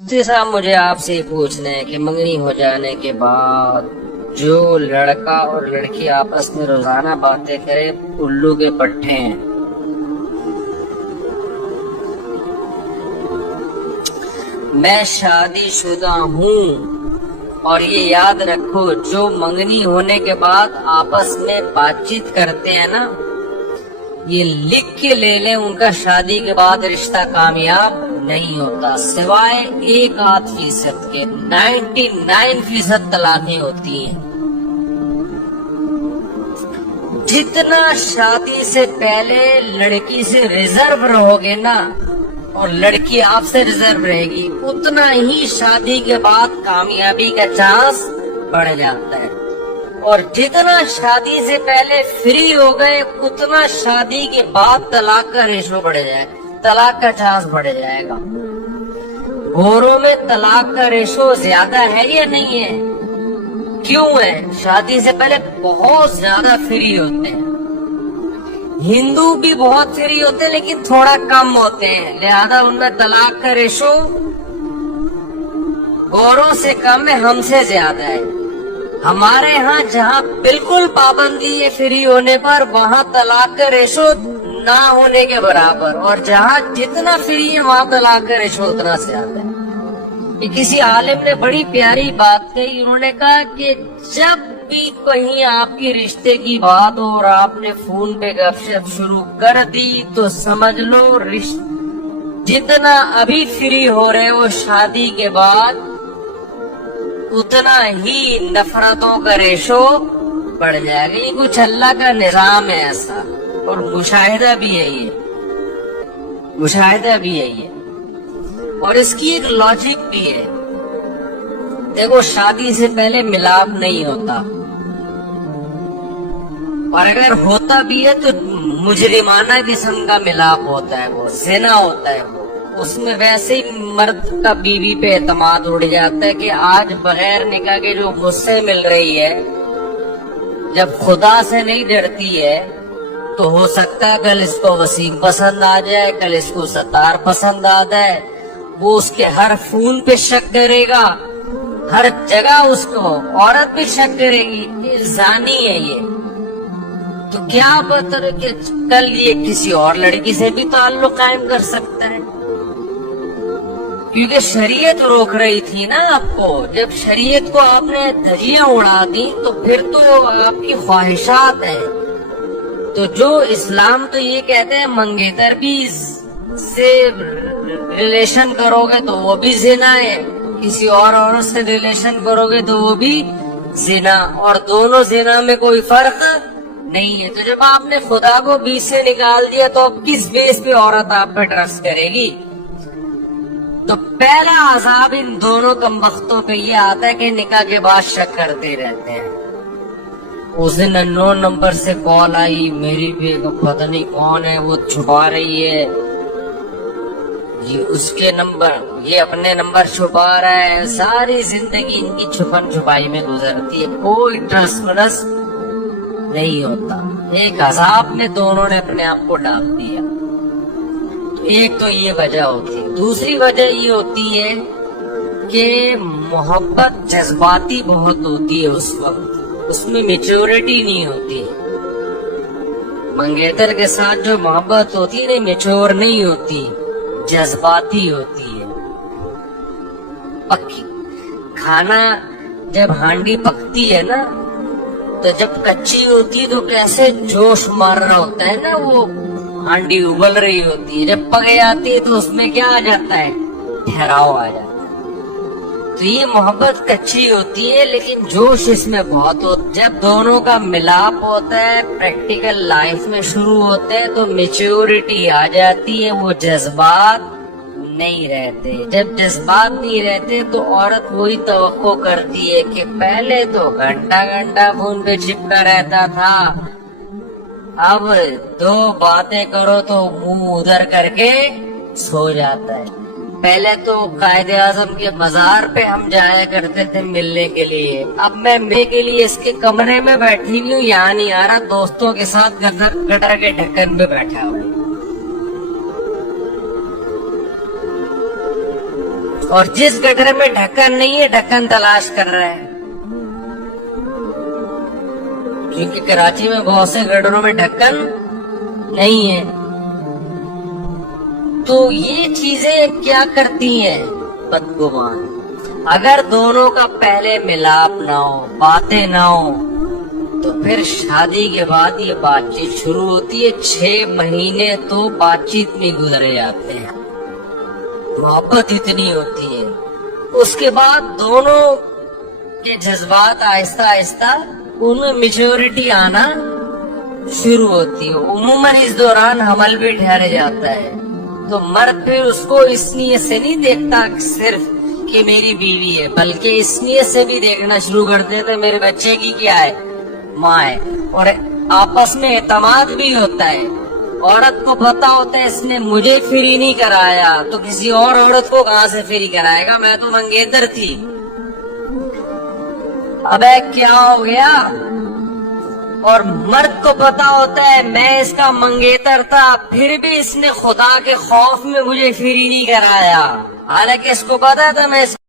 मुफ्ती साहब, मुझे आपसे ये पूछना है कि मंगनी हो जाने के बाद जो लड़का और लड़की आपस में रोजाना बातें करे, उल्लू के पट्टे हैं। मैं शादीशुदा हूँ और ये याद रखो, जो मंगनी होने के बाद आपस में बातचीत करते हैं ना, ये लिख के ले लें, उनका शादी के बाद रिश्ता कामयाब नहीं होता, सिवाय 1-8% के। 99% तलाकें होती हैं। जितना शादी से पहले लड़की से रिजर्व रहोगे ना, और लड़की आपसे रिजर्व रहेगी, उतना ही शादी के बाद कामयाबी का चांस बढ़ जाता है। और जितना शादी से पहले फ्री हो गए, उतना शादी के बाद तलाक का रेशो बढ़ जाए, तलाक का चांस बढ़ जाएगा। गोरों में तलाक का रेशो ज्यादा है या नहीं है? क्यों है? शादी से पहले बहुत ज्यादा फ्री होते हैं। हिंदू भी बहुत फ्री होते हैं, लेकिन थोड़ा कम होते हैं, लिहाजा उनमें तलाक का रेशो गोरों से कम है, हमसे ज्यादा है। हमारे यहाँ जहाँ बिल्कुल पाबंदी है फ्री होने पर, वहाँ तलाक का रेशो ना होने के बराबर, और जहाँ जितना फ्री है वहाँ तलाक का रेशो उतना से आता है। ये किसी आलिम ने बड़ी प्यारी बात कही। उन्होंने कहा कि जब भी कहीं आपकी रिश्ते की बात हो और आपने फोन पे गपशप शुरू कर दी, तो समझ लो जितना अभी फ्री हो रहे हो, शादी के बाद उतना ही नफरतों का रेशो बढ़ जाएगा। ये कुछ अल्लाह का निजाम है ऐसा, और मुशाहिदा भी है ये, मुशाहिदा भी है ये, और इसकी एक लॉजिक भी है। देखो, शादी से पहले मिलाप नहीं होता, और अगर होता भी है तो मुजरिमाना किस्म का मिलाप होता है, वो ज़िना होता है। वो उसमें वैसे ही मर्द का बीवी पे एतमाद उड़ जाता है कि आज बगैर निकाह के जो मुझसे मिल रही है, जब खुदा से नहीं डरती है, तो हो सकता है कल इसको वसीम पसंद आ जाए, कल इसको सतार पसंद आ जाए। वो उसके हर फोन पे शक करेगा, हर जगह उसको औरत भी शक करेगी, ये जानी है ये। तो क्या पता कि कल ये किसी और लड़की से भी ताल्लुक कायम कर सकता है, क्योंकि शरीयत रोक रही थी ना आपको। जब शरीयत को आपने धज्जियां उड़ा दी, तो फिर तो आपकी ख्वाहिशात है। तो जो इस्लाम तो ये कहते हैं, मंगेतर भी से रिलेशन करोगे तो वो भी जिना है, किसी और औरत से रिलेशन करोगे तो वो भी जिना, और दोनों जिना में कोई फर्क नहीं है। तो जब आपने खुदा को बीच से निकाल दिया, तो अब किस बेस पे औरत आप पे ट्रस्ट करेगी? तो पहला अजाब इन दोनों कमबख्तों पे ये आता है कि निकाह के बाद शक करते रहते हैं। उस दिन अननोन नंबर से कॉल आई, मेरी बेगम पता नहीं कौन है, वो छुपा रही है, ये उसके नंबर, ये अपने नंबर छुपा रहा है। सारी जिंदगी इनकी छुपन छुपाई में गुजरती है, कोई ट्रस्ट नहीं होता। एक अजाब में दोनों ने अपने आप को डाल दिया। एक तो ये वजह होती है। दूसरी वजह ये होती है कि मोहब्बत जज्बाती बहुत होती है उस वक्त, उसमें मैच्योरिटी नहीं होती। मंगेतर के साथ जो मोहब्बत होती है, मैच्योर नहीं होती, जज्बाती होती है, पक्की। खाना जब हांडी पकती है ना, तो जब कच्ची होती है तो कैसे जोश मार रहा होता है ना, वो हांडी उबल रही होती है। जब पक जाती है तो उसमें क्या आ जाता है? ठहराव आ जाता है। तो ये मोहब्बत कच्ची होती है, लेकिन जोश इसमें बहुत होता है। जब दोनों का मिलाप होता है, प्रैक्टिकल लाइफ में शुरू होते हैं, तो मैच्योरिटी आ जाती है, वो जज्बात नहीं रहते। जब जज्बात नहीं रहते तो औरत वही तवक्को करती है कि पहले तो घंटा घंटा फोन पे चिपका रहता था, अब 2 बातें करो तो मुंह उधर करके सो जाता है। पहले तो कायदे आजम के मजार पे हम जाया करते थे मिलने के लिए, अब मैं मिलने के लिए इसके कमरे में बैठी हुई हूँ, यहाँ नहीं आ रहा, दोस्तों के साथ गटर के ढक्कन पे बैठा हुआ। اور جس گٹر میں ڈھکن نہیں ہے ڈھکن تلاش کر رہا ہے، کیونکہ کراچی میں بہت سے گٹروں میں ڈھکن نہیں ہے۔ تو یہ چیزیں کیا کرتی ہیں؟ بدگمان۔ اگر دونوں کا پہلے ملاپ نہ ہو، باتیں نہ ہو، تو پھر شادی کے بعد یہ بات چیت شروع ہوتی ہے۔ 6 مہینے تو بات چیت میں گزرے جاتے ہیں، محبت اتنی ہوتی ہے۔ اس کے بعد دونوں کے جذبات آہستہ آہستہ ان میں میچورٹی آنا شروع ہوتی ہے۔ عموماً اس دوران حمل بھی ٹھہر جاتا ہے۔ تو مرد پھر اس کو اس نیت سے نہیں دیکھتا صرف کہ میری بیوی ہے، بلکہ اس نیت سے بھی دیکھنا شروع کر دیتے میرے بچے کی کیا ہے، ماں ہے۔ اور آپس میں اعتماد بھی ہوتا ہے۔ عورت کو پتا ہوتا ہے اس نے مجھے فری نہیں کرایا تو کسی اور عورت کو کہاں سے فری کرائے گا، میں تو منگیتر تھی۔ ابے کیا ہو گیا؟ اور مرد کو پتا ہوتا ہے میں اس کا منگیتر تھا، پھر بھی اس نے خدا کے خوف میں مجھے فری نہیں کرایا، حالانکہ اس کو پتا تھا میں